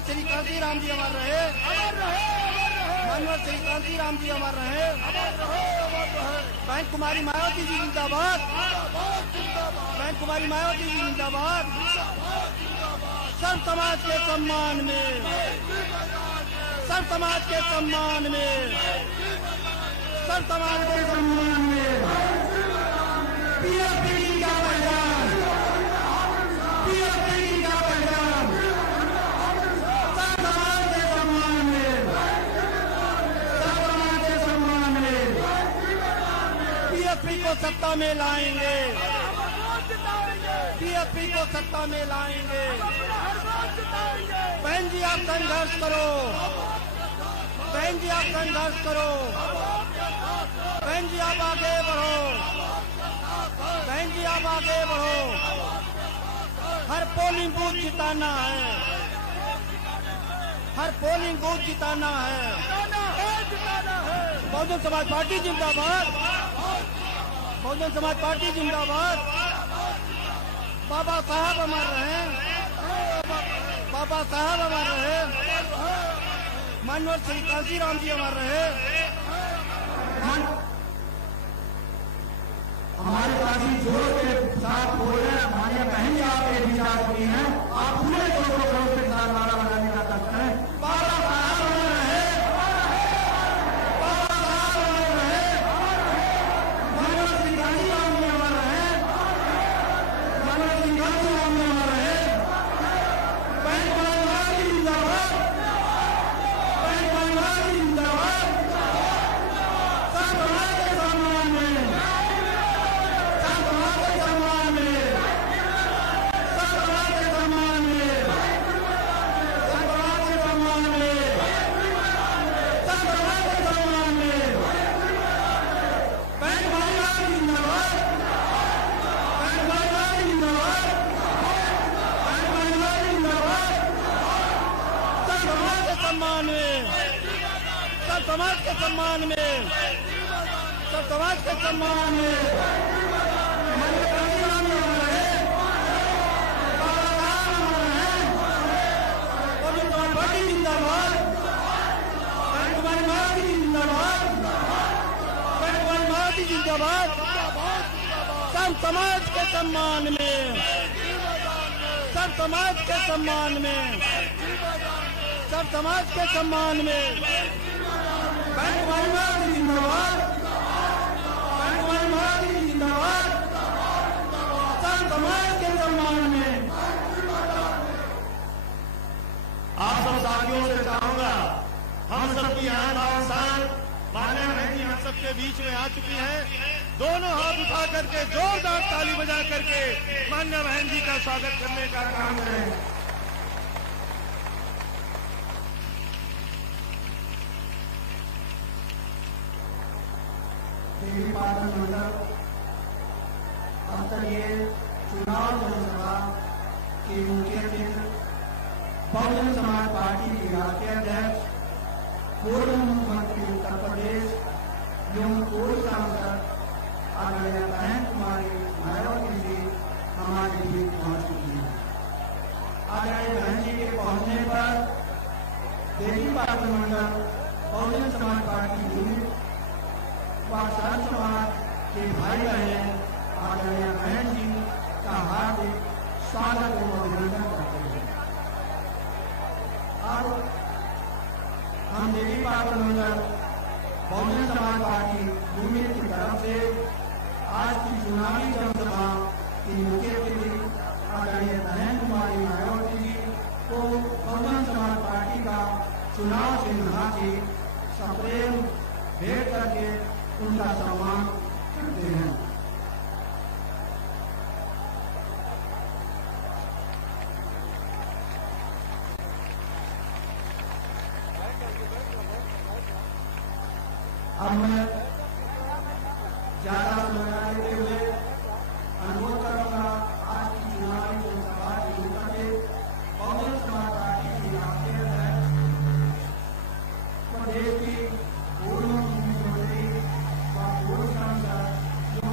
मानवर श्री कांशीराम जी अमर रहे, मानवर श्री कांशीराम जी अमर रहे। बहन कुमारी मायावती जी जिंदाबाद, बहन कुमारी मायावती जी जिंदाबाद। सर्व समाज के सम्मान में, सर्व समाज के सम्मान में, सर्व समाज के सम्मान में पीएफपी का बलिदान, पीएफपी का बलिदान। सर्व समाज के सम्मान में, सर्व समाज के सम्मान में पीएफपी को सत्ता में लाएंगे, पीएफपी को सत्ता में लाएंगे। बहन जी आप संघर्ष करो, बहन जी आप संघर्ष करो, बहन जी आप आगे बढ़ो, बहन जी आप आगे बढ़ो। हर पोलिंग बूथ जिताना है, हर पोलिंग बूथ जिताना है। बहुजन समाज पार्टी जिंदाबाद, बहुजन समाज पार्टी जिंदाबाद। बाबा साहब अमर रहे, बाबा साहब अमर रहे, मानवर श्री कांशीराम जी अमर रहे। हमारे काफी जोर के साथ बोल रहे हैं, हमारे बहन जी आपके विचार हुई हैं, आप पूरे जोर शोर के साथ नारा लगाने का करते हैं। बाबा साहब अमर रहे, बाबा साहब अमर रहे, मानवर श्री कांशीराम जी अमर रहे, मानवर श्री कांशीराम जी अमर रहे। बहन कुमारी मायावती जिंदाबाद, बहन कुमारी मायावती जिंदाबाद। सब समाज के सम्मान में, सब समाज के सम्मान में, सब समाज के सम्मान में, सब समाज के सम्मान में, सब समाज के सम्मान में बहन कुमारी मायावती जिंदाबाद, बहन कुमारी मायावती जिंदाबाद, बहन कुमारी मायावती जिंदाबाद। सब समाज के सम्मान में, सब समाज के सम्मान में, सब समाज के सम्मान में हमारे कांशीराम जी अमर रहे, बाबा साहब अमर रहे। बहुजन समाज पार्टी जिंदाबाद, बहन कुमारी मायावती जिंदाबाद, बहन कुमारी मायावती जिंदाबाद। सब समाज के सम्मान में, सब समाज के सम्मान में, सब समाज के सम्मान में बहन कुमारी मायावती जिंदाबाद, बहन कुमारी मायावती जिंदाबाद। सब समाज के सम्मान में। आप सब साथियों से चाहूंगा, हम सबकी यहाँ बाबा मान्य बहन जी हम सबके बीच में आ चुकी हैं। दोनों हाथ उठा करके जोरदार ताली बजा करके मान्य बहन जी का स्वागत करने का काम करें। देवी पाटन मंडल स्तरीय चुनाव जनसभा के मुख्य अतिथि बहुजन समाज पार्टी के राष्ट्रीय अध्यक्ष, पूर्व मुख्यमंत्री उत्तर प्रदेश एवं पूर्व सांसद आदरणीय बहन कुमारी मायावती जी हमारे बीच पहुंच चुकी है। आदरणीय बहन जी के पहुंचने पर देवी पाटन मंडल बहुजन समाज पार्टी यूनिट व सर्व समाज के भाई बहन आदरणीय बहन जी का हार्दिक स्वागत एवं अभिनंदन करते हैं। अब हम देवी पाटन मंडल बहुजन समाज पार्टी यूनिट की तरफ से आज की चुनावी जनसभा की मुख्य अतिथि आदरणीय बहन कुमारी मायावती जी को बहुजन समाज पार्टी का चुनाव चिन्ह की सप्रेम भेंट करके उनका सम्मान करते हैं। अब मैं ज्यादा समय न लेते हुए अनुरोध करूंगा आज की चुनावी जनसभा के मुख्य बहुजन समाज पार्टी के राष्ट्रीय अध्यक्ष प्रदेश की पूर्व मुख्यमंत्री व पूर्व सांसद जो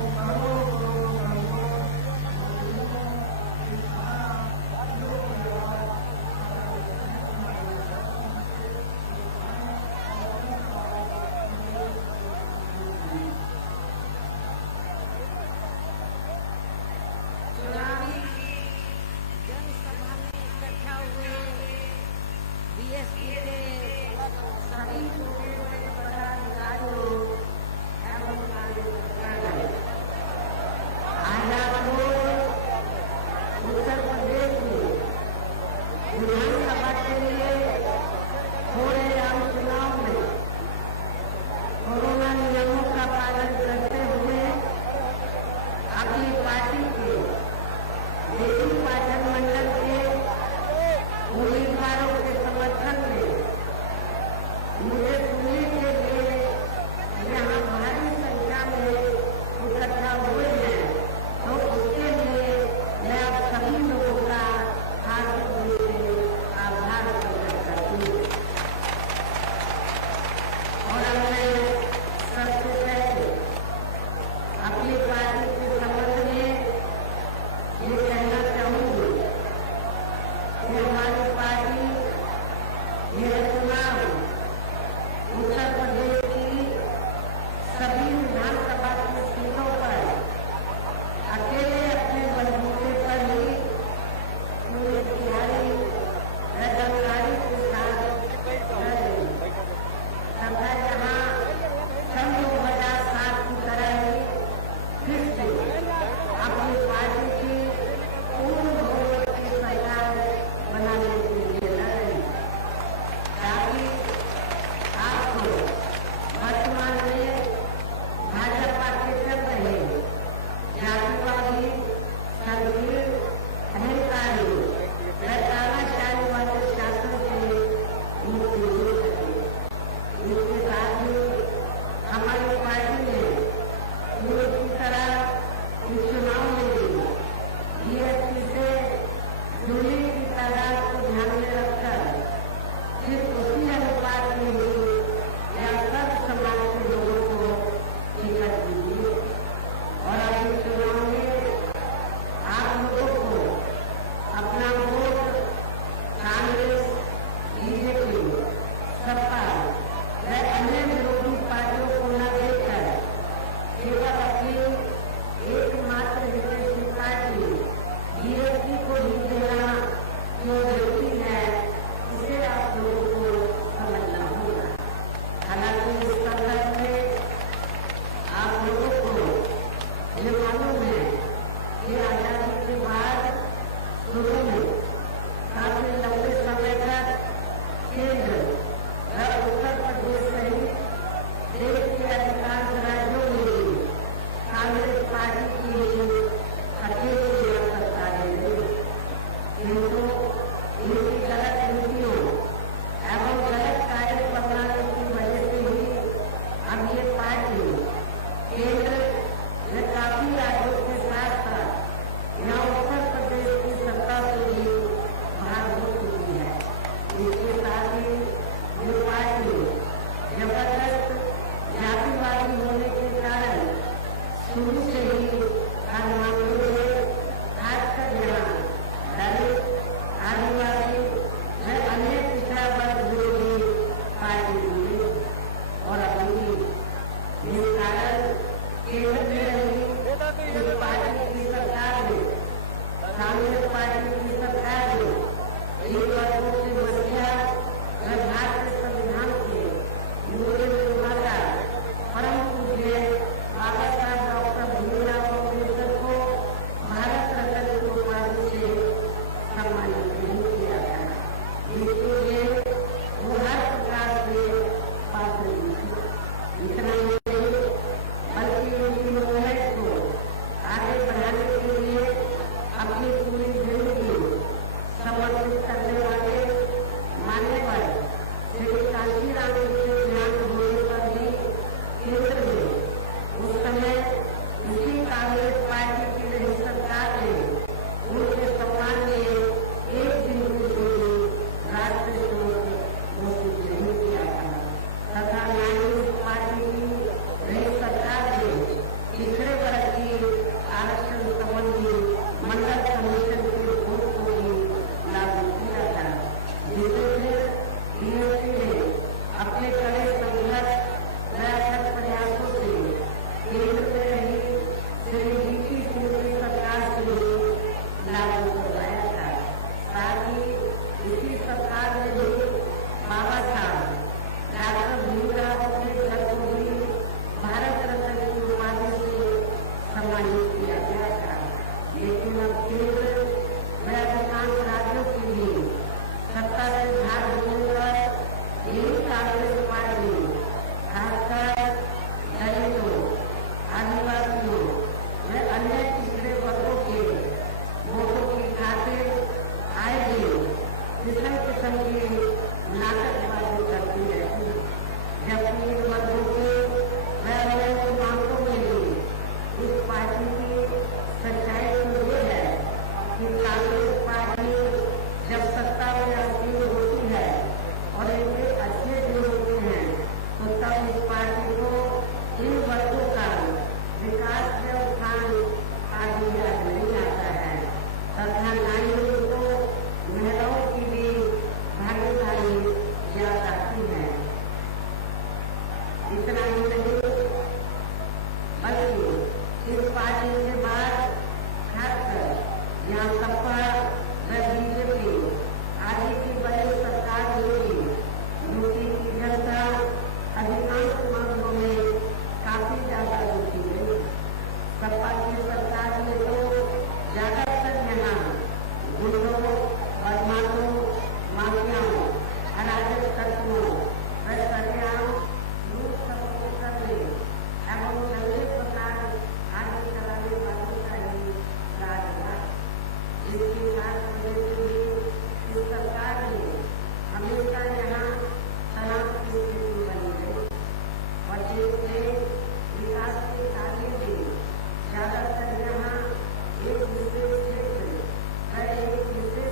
चूल्हे की तादाद को ध्यान में रखकर सिर्फ उसी अनुपात में ही या सब समाज के लोगों को टिकट दीजिए। और अभी चुनाव में आप लोगों को अपना वोट कांग्रेस, बीजेपी, सपा व अन्य विरोधी पार्टियों को न देकर केवल अपनी एकमात्र विदेशी पार्टी बीएसपी को ही देना क्यों जरूरी है, इसे आप लोगों को समझना होगा। हालांकि इस संदर्भ में आप लोगों को ये मालूम है कि आजादी के बाद शुरू में काफी लंबे समय तक केंद्र व उत्तर प्रदेश सहित देश के अधिकांश राज्यों में कांग्रेस पार्टी की अकेली सरकारें रही, किंतु इनकी गलत नीतियों एवं गलत कार्य प्रणाली की वजह से ही अब ये पार्टी केंद्र में काफी राज्यों के साथ साथ यहाँ उत्तर प्रदेश की सत्ता से भी बाहर हो चुकी है। इसके साथ ही ये पार्टी जबरदस्त जातिवादी होने के कारण शुरू से ही हर मामले में खासकर यहाँ दलित, आदिवासी व अन्य पिछड़ा वर्ग विरोधी पार्टी हुई और अभी इस कारण केंद्र में रही इस पार्टी की सरकार ने, कांग्रेस पार्टी की सरकार ने इन वर्गों की समस्या व भारतीय संविधान के मूल्य निर्माता परम पूज्य बाबा साहब डॉक्टर भीमराव अम्बेडकर को भारत रत्न की उपाधि से सम्मानित नहीं किया गया। इसके लिए वो हर प्रकार से पात्र थे। इतना ही नहीं बल्कि उनकी मुहिम को आगे बढ़ाने के लिए अपनी पूरी जिंदगी समर्पित करने वाले मान्यवर श्री कांशीराम के ध्यान होने पर भी केंद्र में उस समय इसी कांग्रेस पार्टी की रही सरकार ने उनके सम्मान में एक दिन के लिए राष्ट्रीय शोक घोषित नहीं किया था तथा कांग्रेस पार्टी की रही सरकार ने तीसरे वर्ग की आरक्षण संबंधी मंडल कमीशन के रिपोर्ट को भी लागू किया था, जिसे फिर बीएसपी ने अपने कड़े संघर्ष व अथक प्रयासों से केंद्र में रही श्री वीपी सिंह की सरकार से लागू करवाया था। साथ ही इसी सरकार ने भी बाबा साहब डॉक्टर भीमराव अम्बेडकर को भी भारत रत्न की उपाधि से सम्मानित किया गया था। लेकिन अब केंद्र व अधिकांश राज्यों की भी सत्ता से भाग होने पर यही कांग्रेस पार्टी खासकर दलितों, आदिवासियों व अन्य पिछड़े वर्गों के वोटों की खातिर आए दिन किस्म किस्म की नाटकबाजी करती रहती है, जबकि इन वर्गों के व अन्य मामलों में भी इस पार्टी की सच्चाई तो ये है कि कांग्रेस पार्टी जब सत्ता में आसीन होती है और इनके अच्छे दिन होते हैं तो तब इस पार्टी को इन वर्गों का विकास के उत्थान आदि याद नहीं आता है तथा नारियों को महिलाओं की भी भागीदारी याद आती है। इतना ही नहीं बल्कि इस पार्टी के बाद खासकर यहाँ सपा व बीजेपी आदि की बड़ी सरकार हुई, यूपी की जनता अधिकांश मामलों में काफी ज्यादा रुचि गई। सपा की सरकार में तो ज्यादातर यहाँ गुंडों, बदमाशों, माफियाओं, अराजक तत्वों व सरेआम लूट खसोट करने एवं नंगे प्रकार आदि चलाने वालों का ही राज था। इसके साथ वजह से भी इस सरकार ने हमेशा यहाँ तनाव की स्थिति बनी रही और देश के विकास के कार्य में ज्यादातर यहाँ एक विशेष क्षेत्र व एक विशेष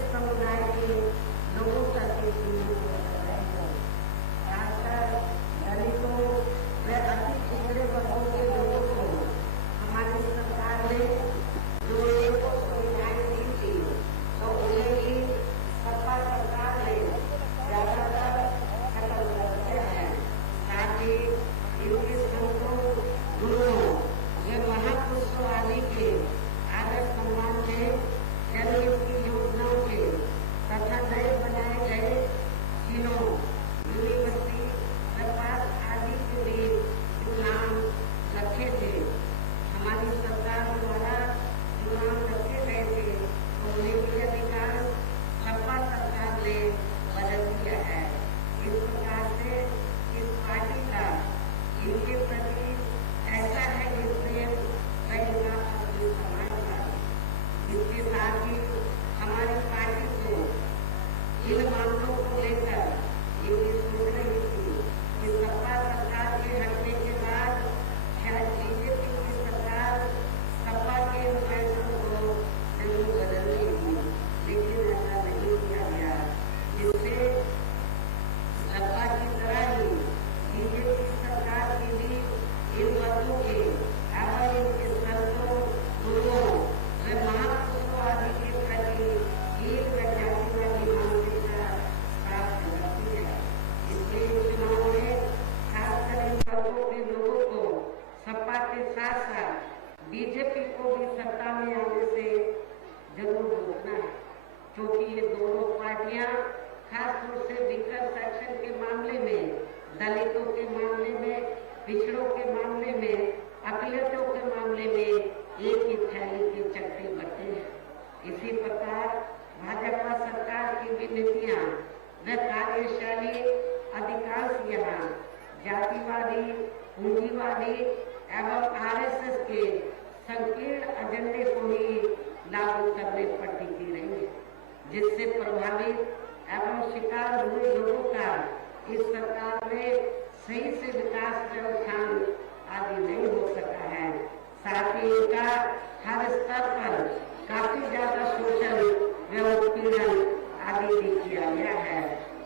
दलितों के मामले में, पिछड़ों के मामले में, अकलियतों के मामले में एक ही थैली के चट्टे बटे हैं। इसी प्रकार भाजपा सरकार की भी नीतियां व कार्यशैली अधिकांश यहाँ जातिवादी, पूंजीवादी एवं आरएसएस के संकीर्ण एजेंडे को ही लागू करने पर टिकी रही है, जिससे प्रभावित एवं शिकार हुए लोगों का इस सरकार में सही से विकास व उत्थान आदि नहीं हो सका है। साथ ही इनका हर स्तर पर काफी ज्यादा शोषण व उत्पीड़न आदि भी किया गया है।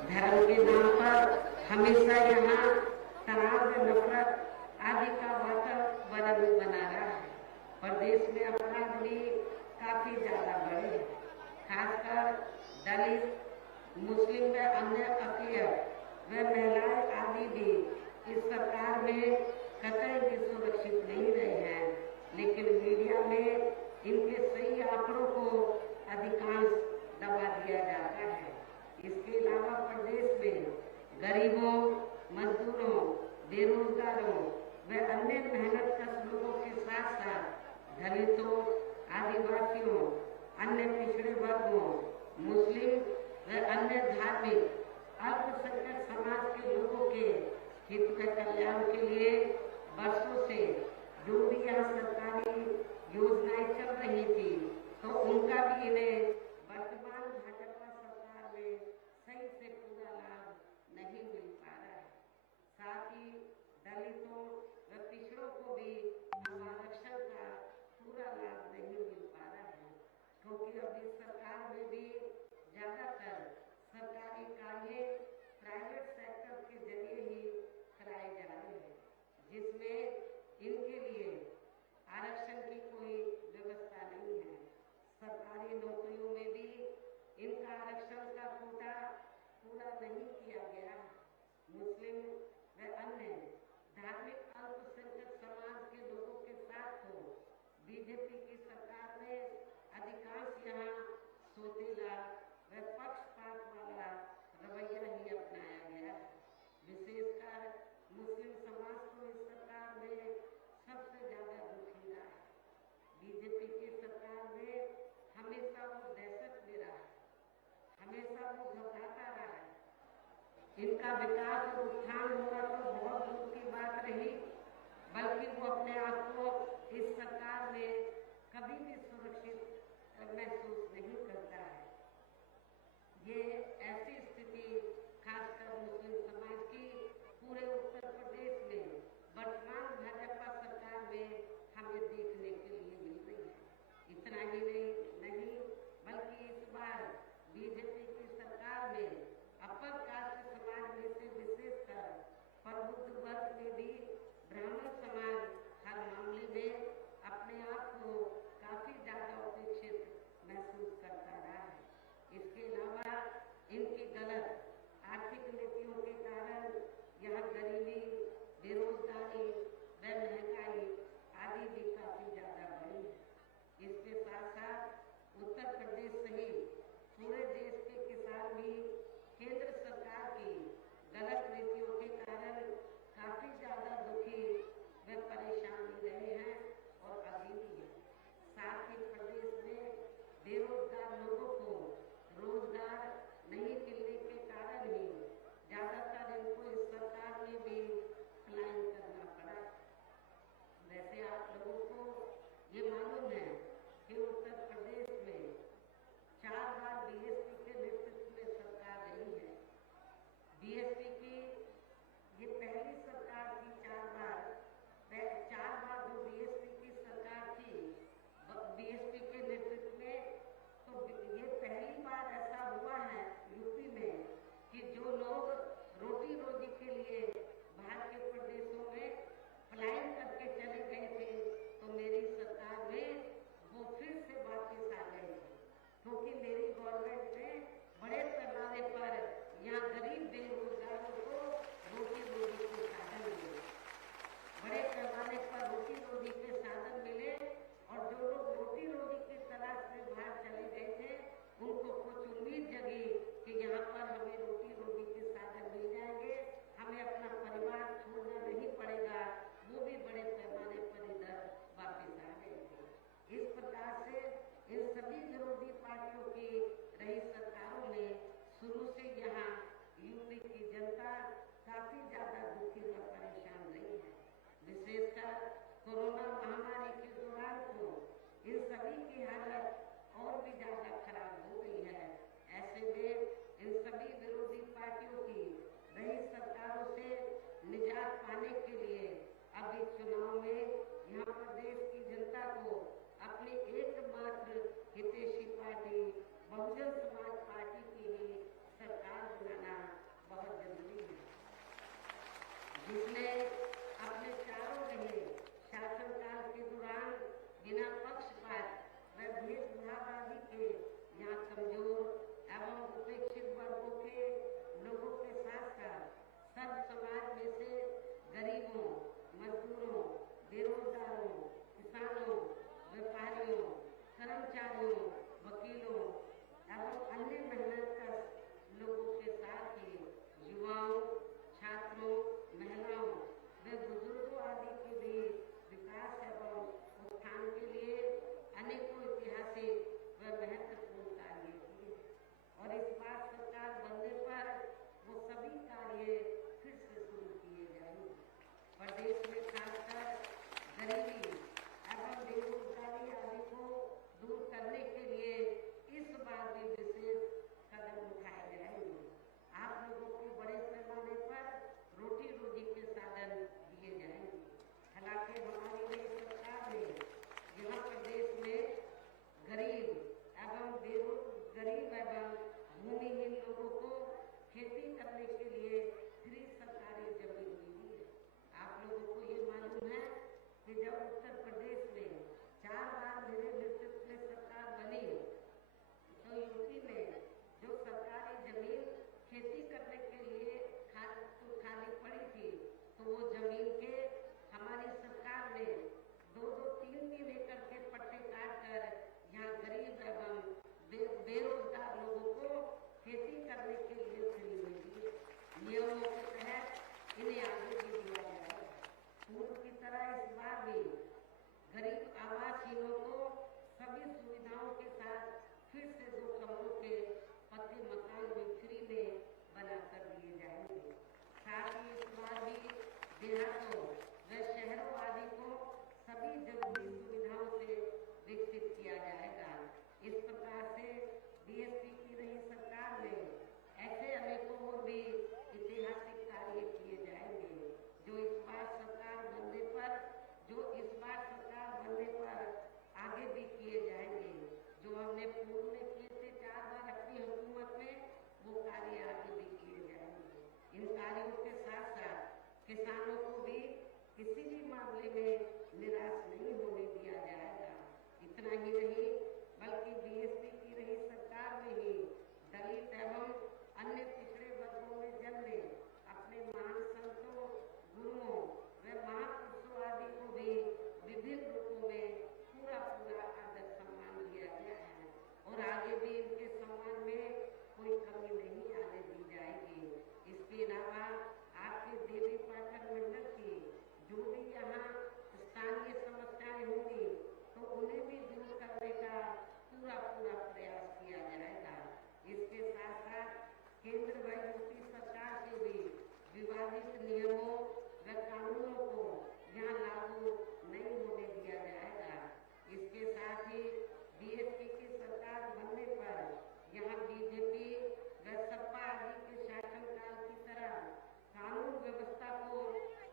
धर्म के नाम पर हमेशा यहाँ तनाव व नफरत आदि का वातावरण बना रहा है। प्रदेश में अपराध भी काफी ज्यादा बढ़े, खासकर दलित, मुस्लिम व अन्य अकलियत व महिलाएं आदि भी इस सरकार में कतई भी सुरक्षित नहीं रहे हैं। लेकिन मीडिया में इनके सही आंकड़ों को अधिकांश दबा दिया जाता है। इसके अलावा प्रदेश में गरीबों, मजदूरों, बेरोजगारों व अन्य मेहनतकश लोगों के साथ साथ दलितों, आदिवासियों, अन्य पिछड़े वर्गों, मुस्लिम व अन्य धार्मिक अल्पसंख्यक समाज के लोगों के हित व कल्याण के लिए वर्षों से जो भी यहाँ सरकारी योजनाएं चल रही थी, तो उनका भी इन्हें वर्तमान भाजपा सरकार में सही से पूरा लाभ नहीं मिल पा रहा है। साथ ही दलितों व पिछड़ों को भी आरक्षण का पूरा लाभ नहीं मिल पा रहा है, क्योंकि अभी सरकार में भी ज्यादातर सरकारी कार्य प्राइवेट सेक्टर के जरिए ही कराए जा रहे हैं, जिसमें इनके लिए आरक्षण की कोई व्यवस्था नहीं है। सरकारी नौकरियों में भी इनका आरक्षण का कोटा पूरा नहीं किया गया। मुस्लिम व अन्य धार्मिक अल्पसंख्यक समाज के लोगों के साथ हो बीजेपी की सरकार में अधिकांश यहाँ सोतेला व पक्षपात वाला रवैया ही अपनाया गया है। विशेषकर मुस्लिम समाज को इस सरकार में सबसे ज्यादा दुखी रहा है। बीजेपी की सरकार में हमेशा वो दहशत में रहा है, हमेशा वो घबराता रहा है। इनका विकास और उत्थान होगा तो बहुत दूर की बात रही, बल्कि वो अपने आप को इस सरकार में कभी भी सुरक्षित महसूस नहीं करता है। ये ऐसी स्थिति खासकर मुस्लिम समाज की पूरे उत्तर प्रदेश में वर्तमान भाजपा सरकार में हमें देखने के लिए मिल रही है। इतना ही नहीं बल्कि इस बार बीजेपी की सरकार में अपर कास्ट समाज में से विशेषकर प्रबुद्ध वर्ग में भी ब्राह्मण समाज हर मामले में अपने आप को काफी ज्यादा उपेक्षित महसूस करता रहा है। केंद्र व यूपी सरकार के भी विवादित नियमों व कानूनों को यहाँ लागू नहीं होने दिया जाएगा। इसके साथ ही बीएसपी की सरकार बनने पर यहाँ बीजेपी व सपा आदि के शासनकाल की तरह कानून व्यवस्था को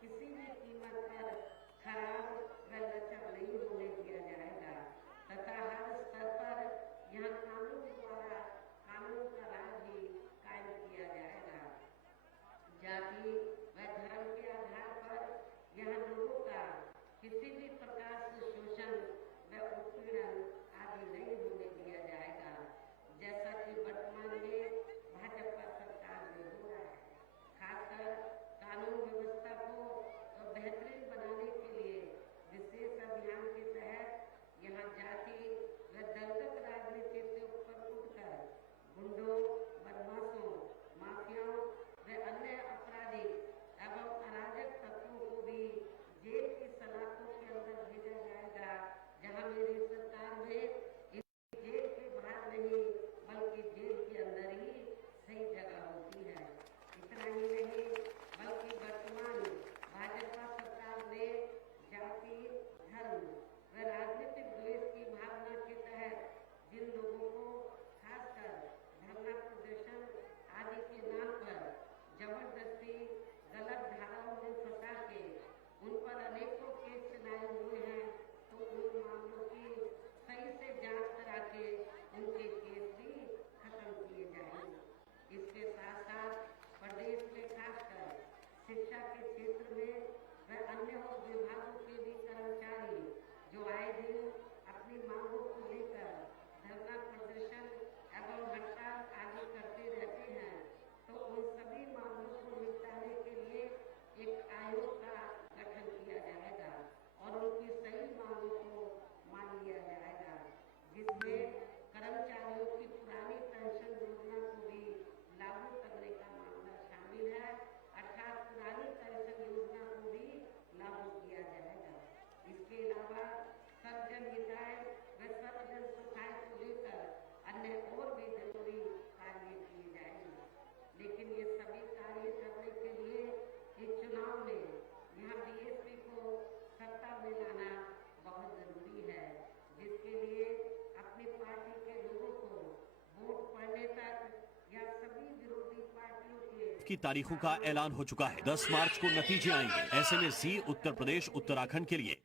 किसी भी कीमत पर खराब व लचर नहीं होने दिया जाएगा तथा हर स्तर पर यहाँ कानून द्वारा कानून का राज ही कायम किया जाएगा। जाति व धर्म के आधार पर यहाँ लोगों का किसी भी प्रकार से शोषण व उत्पीड़न आदि नहीं होने दिया जाएगा, जैसा कि वर्तमान में भाजपा सरकार में हो रहा है। खासकर कानून व्यवस्था को बेहतरीन बनाने के लिए विशेष अभियान के तहत यहाँ जाति व दलगत राजनीति से ऊपर उठकर गुंडों, बदमाशों, माफियाओं व अन्य आपराधिक एवं अराजक तत्वों को भी जेल की सलाखों के अंदर भेजा जाएगा, जहाँ मेरी सरकार में जेल के बाहर नहीं बल्कि जेल के अंदर ही सही जगह होती है। इतना ही नहीं बल्कि वर्तमान भाजपा सरकार ने जाति, धर्म व राजनीतिक द्वेष की भावना के तहत जिन लोगों को खासकर धरना प्रदर्शन आदि के नाम पर जबरदस्ती गलत धाराओं में फंसा के उन पर अनेकों केस चलाए हुए हैं, तो उन मामलों की सही से जांच करा के उनके केस भी खत्म किए जाएंगे। इसके साथ साथ प्रदेश में खासकर शिक्षा के क्षेत्र में व अन्य विभागों के भी कर्मचारी जो आए दिन अपनी मांगों को लेकर धरना प्रदर्शन एवं हड़ताल आदि करते रहते हैं, तो उन सभी मामलों को निपटाने के लिए एक आयोग का गठन किया जाएगा और उनकी सही मांगों को मान लिया जाएगा, जिसमें कर्मचारियों की पुरानी पेंशन योजना को भी लागू करने का मामला शामिल है, अर्थात पुरानी पेंशन योजना को भी लागू किया जाएगा। इसके अलावा सर्वजन हिताय व सर्वजन सुखाय को लेकर अन्य और भी जरूरी कार्य किए जाएंगे, लेकिन ये सभी कार्य करने के लिए इस चुनाव में यहाँ बीएसपी को सत्ता में लाना बहुत जरूरी है, जिसके लिए अपनी पार्टी के लोगों को वोट पड़ने तक या सभी विरोधी पार्टियों की तारीखों का ऐलान हो चुका है। 10 मार्च को नतीजे आएंगे। ऐसे में सी उत्तर प्रदेश उत्तराखंड के लिए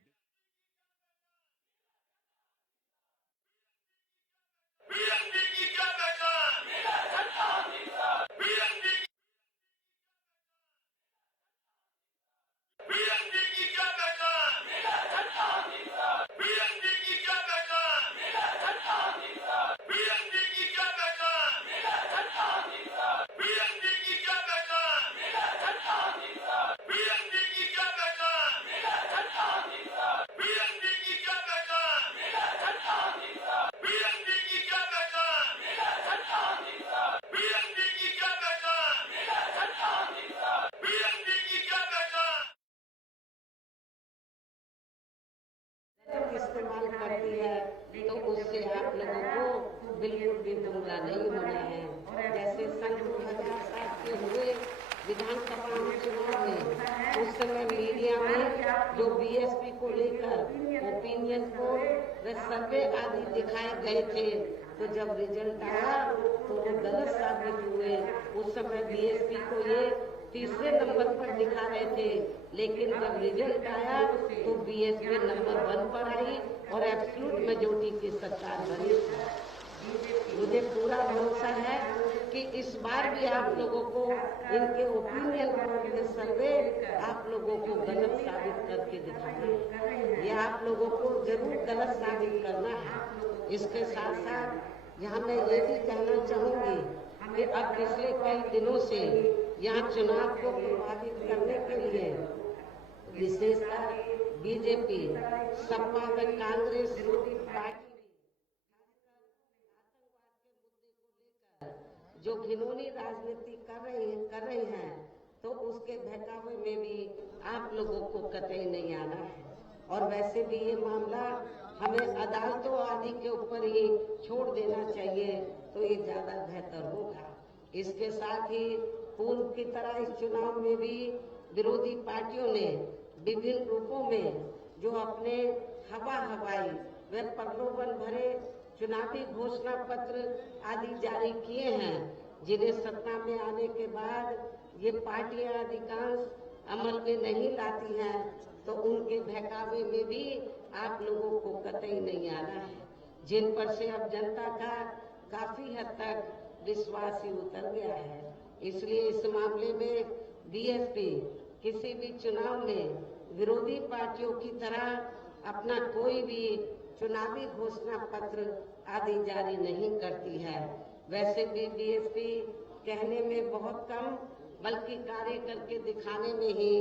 इस्तेमाल करती है, तो उससे आप लोगों को बिल्कुल भी गुमराह नहीं होना है। जैसे सन 2007 के हुए विधानसभा चुनाव में उस समय मीडिया में जो बीएसपी को लेकर ओपिनियन पोल व सर्वे आदि दिखाए गए थे, तो जब रिजल्ट आया तो वो गलत साबित हुए। उस समय बीएसपी को ये तीसरे नंबर पर दिखा रहे थे, लेकिन जब रिजल्ट आया तो बीएसपी नंबर 1 पर आई और एब्सोल्यूट मेजॉरिटी की सरकार बनी। मुझे पूरा भरोसा है कि इस बार भी आप लोगों को इनके ओपिनियन के सर्वे आप लोगों को गलत साबित करके दिखाना है। ये आप लोगों को जरूर गलत साबित करना है। इसके साथ साथ यहाँ मैं ये भी कहना चाहूंगी कि अब पिछले कई दिनों से यहाँ चुनाव को प्रभावित करने के लिए विशेषकर बीजेपी, सपा व कांग्रेस पार्टी जो घिनौनी राजनीति कर रही हैं, तो उसके बहकावे में भी आप लोगों को कतई नहीं आना है। और वैसे भी ये मामला हमें अदालतों आदि के ऊपर ही छोड़ देना चाहिए, तो ये ज्यादा बेहतर होगा। इसके साथ ही पूर्व की तरह इस चुनाव में भी विरोधी पार्टियों ने विभिन्न रूपों में जो अपने हवाई व प्रलोभन भरे चुनावी घोषणा पत्र आदि जारी किए हैं, जिन्हें सत्ता में आने के बाद ये पार्टियां अधिकांश अमल में नहीं लाती हैं, तो उनके बहकावे में भी आप लोगों को कतई नहीं आना है, जिन पर से अब जनता का काफी हद तक विश्वास ही उतर गया है। इसलिए इस मामले में बीएसपी किसी भी चुनाव में विरोधी पार्टियों की तरह अपना कोई भी चुनावी घोषणा पत्र आदि जारी नहीं करती है। वैसे भी बीएसपी कहने में बहुत कम बल्कि कार्य करके दिखाने में ही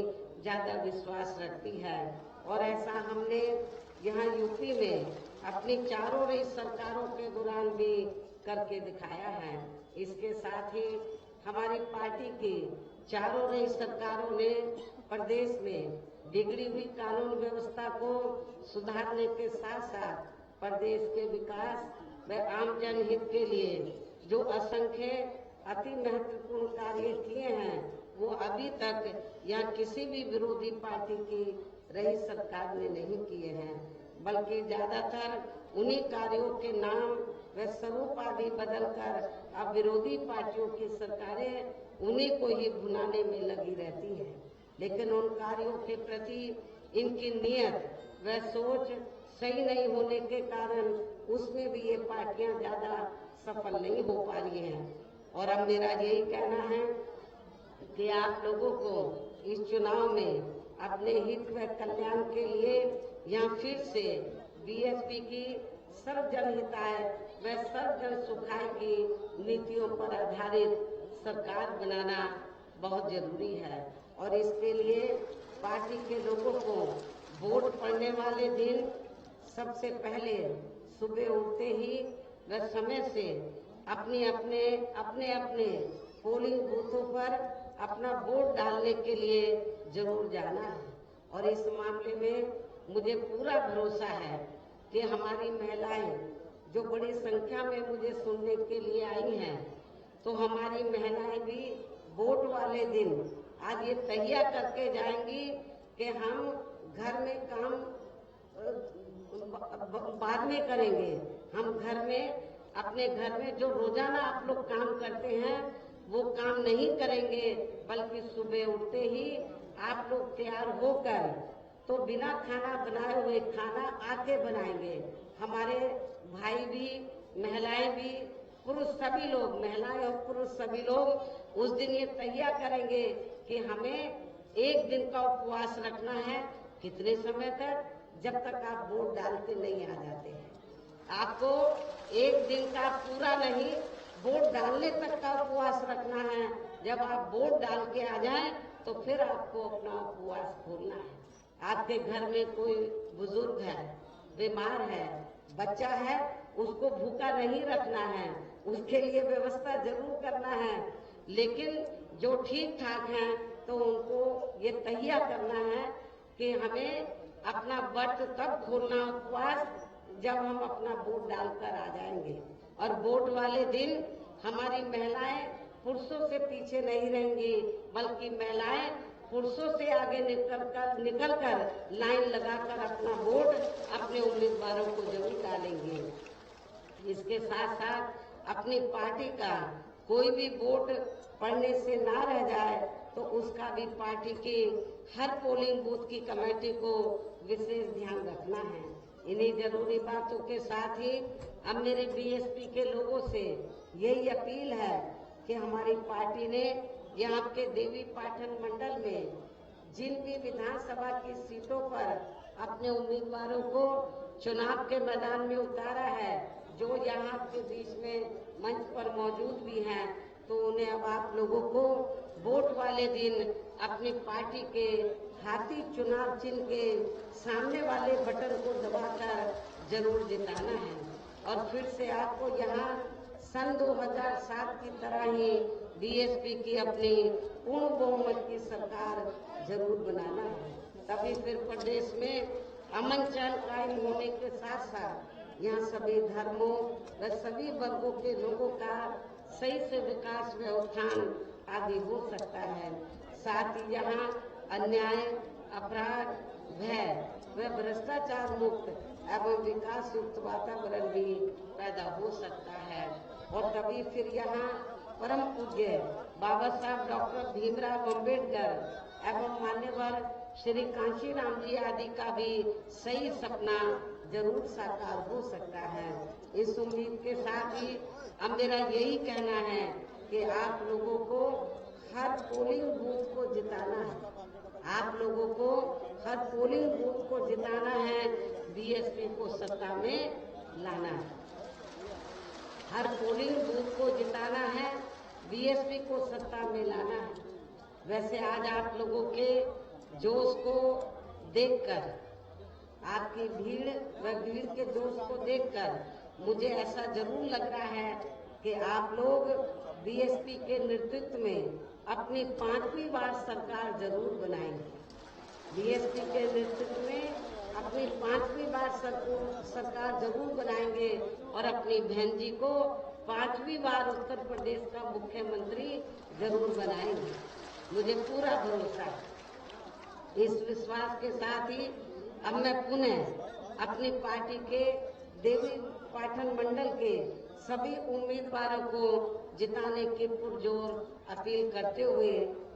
ज्यादा विश्वास रखती है, और ऐसा हमने यहाँ यूपी में अपनी चारों रही सरकारों के दौरान भी करके दिखाया है। इसके साथ ही हमारी पार्टी की चारों रही सरकारों ने प्रदेश में बिगड़ी हुई कानून व्यवस्था को सुधारने के साथ साथ प्रदेश के विकास व आम जनहित के लिए जो असंख्य अति महत्वपूर्ण कार्य किए हैं, वो अभी तक या किसी भी विरोधी पार्टी की रही सरकार ने नहीं किए हैं, बल्कि ज्यादातर उन्हीं कार्यों के नाम व स्वरूप आदि बदलकर अब विरोधी पार्टियों की सरकारें उन्हीं को ही भुनाने में लगी रहती है। लेकिन उन कार्यों के प्रति इनकी नियत व सोच सही नहीं होने के कारण उसमें भी ये पार्टियां ज्यादा सफल नहीं हो पा रही हैं। और अब मेरा यही कहना है कि आप लोगों को इस चुनाव में अपने हित व कल्याण के लिए यहाँ फिर से बीएसपी की सर्व जनहिताय व सर्व जन सुखाय की नीतियों पर आधारित सरकार बनाना बहुत जरूरी है। और इसके लिए पार्टी के लोगों को वोट पड़ने वाले दिन सबसे पहले सुबह उठते ही व समय से अपने अपने पोलिंग बूथों पर अपना वोट डालने के लिए जरूर जाना है। और इस मामले में मुझे पूरा भरोसा है कि हमारी महिलाएं जो बड़ी संख्या में मुझे सुनने के लिए आई हैं, तो हमारी महिलाएं भी वोट वाले दिन आज ये तैयार करके जाएंगी कि हम घर में काम बाद में करेंगे, हम घर में अपने घर में जो रोजाना आप लोग काम करते हैं वो काम नहीं करेंगे, बल्कि सुबह उठते ही आप लोग तैयार होकर तो बिना खाना बनाए हुए खाना आके बनाएंगे। हमारे भाई भी, महिलाएं भी, पुरुष सभी लोग, महिलाएं और पुरुष सभी लोग उस दिन ये तैयार करेंगे कि हमें एक दिन का उपवास रखना है। कितने समय तक? जब तक आप वोट डालते नहीं आ जाते हैं। आपको एक दिन का पूरा नहीं, वोट डालने तक का उपवास रखना है। जब आप वोट डाल के आ जाएं तो फिर आपको अपना उपवास खोलना है। आपके घर में कोई बुजुर्ग है, बीमार है, बच्चा है, उसको भूखा नहीं रखना है, उसके लिए व्यवस्था जरूर करना है। लेकिन जो ठीक ठाक हैं तो उनको ये तैयार करना है कि हमें अपना व्रत तब खोलना उपवास जब हम अपना वोट डालकर आ जाएंगे। और वोट वाले दिन हमारी महिलाएं पुरुषों से पीछे नहीं रहेंगी, बल्कि महिलाएं पुरुषों से आगे निकलकर लाइन लगाकर अपना वोट अपने उम्मीदवारों को जरूर डालेंगे। इसके साथ साथ अपनी पार्टी का कोई भी वोट पड़ने से ना रह जाए तो उसका भी पार्टी की हर पोलिंग बूथ की कमेटी को विशेष ध्यान रखना है। इन्हीं जरूरी बातों के साथ ही अब मेरे बीएसपी के लोगों से यही अपील है कि हमारी पार्टी ने यहाँ के देवी पाटन मंडल में जिन भी विधानसभा की सीटों पर अपने उम्मीदवारों को चुनाव के मैदान में उतारा है, जो यहाँ के बीच में मंच पर मौजूद भी हैं, तो उन्हें अब आप लोगों को वोट वाले दिन अपनी पार्टी के हाथी चुनाव चिन्ह के सामने वाले बटन को दबाकर जरूर जिताना है। और फिर से आपको यहाँ सन 2007 की तरह ही बीएसपी की अपनी पूर्ण बहुमत की सरकार जरूर बनाना है। तभी फिर प्रदेश में अमन चैन कायम होने के साथ साथ यहाँ सभी धर्मों व सभी वर्गों के लोगों का सही से विकास व उत्थान आदि हो सकता है। साथ ही यहाँ अन्याय, अपराध, भय व भ्रष्टाचार मुक्त एवं विकास युक्त वातावरण भी पैदा हो सकता है और तभी फिर यहाँ परम पूज्य बाबा साहब डॉक्टर भीमराव अम्बेडकर एवं मान्यवर श्री कांशीराम जी आदि का भी सही सपना जरूर साकार हो सकता है। इस उम्मीद के साथ ही अब मेरा यही कहना है कि आप लोगों को हर पोलिंग बूथ को जिताना है। आप लोगों को हर पोलिंग बूथ को जिताना है, बीएसपी को सत्ता में लाना है। हर पोलिंग बूथ को जिताना है, बीएसपी को सत्ता में लाना है। वैसे आज आप लोगों के जोश को देखकर, आपकी भीड़ व भीड़ के जोश को देखकर मुझे ऐसा जरूर लग रहा है कि आप लोग बीएसपी के नेतृत्व में अपनी 5वीं बार सरकार जरूर बनाएंगे। बीएसपी के नेतृत्व में अपनी 5वीं बार सरकार जरूर बनाएंगे और अपनी बहन जी को 5वीं बार उत्तर प्रदेश का मुख्यमंत्री जरूर बनाएंगे। मुझे पूरा भरोसा है। इस विश्वास के साथ ही अब मैं पुनः अपनी पार्टी के देवी पाटन मंडल के सभी उम्मीदवारों को जिताने की पुरजोर अपील करते हुए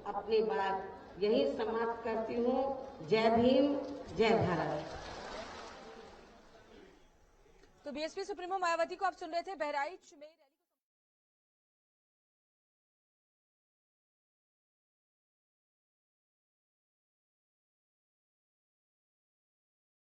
अपनी बात यही समाप्त करती हूँ। जय भीम, जय भारत। तो बीएसपी सुप्रीमो मायावती को आप सुन रहे थे बहराइच में।